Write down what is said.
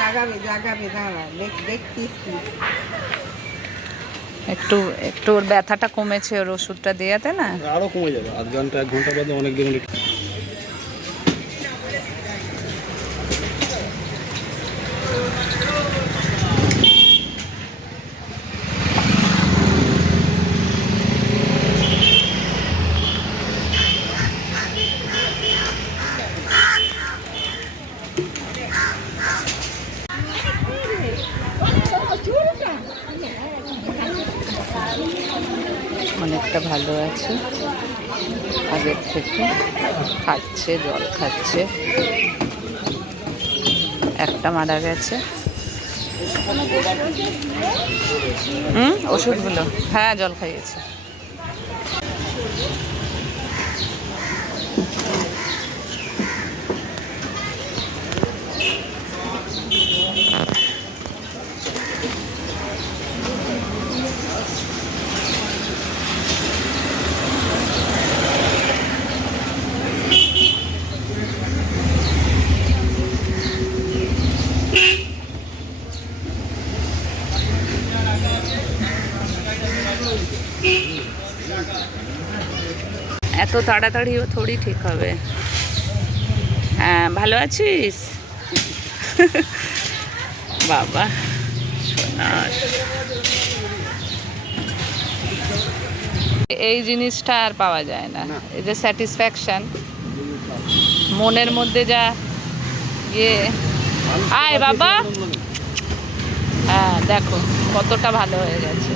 জাগাবে জাগাবে, দাঁড়া দেখছিস কি? একটু একটু ওর ব্যথাটা কমেছে, ওর ওষুধটা দেয়াতে না আরো কমে যাবে, আধ ঘন্টা 1 ঘন্টা বাদে অনেক দিন। অনেকটা ভালো আছে আগের থেকে, খাচ্ছে, জল খাচ্ছে। একটা মারা গেছে। ওষুধগুলো হ্যাঁ জল খাইয়েছে। এত তাড়াতাড়িও থোড়ি ঠিক হবে। হ্যাঁ ভালো আছিস বাবা সোনাস। এই জিনিসটা আর পাওয়া যায় না, এই যে স্যাটিসফ্যাকশন মনের মধ্যে যা ইয়ে। আয় বাবা, হ্যাঁ দেখো কতটা ভালো হয়ে গেছে।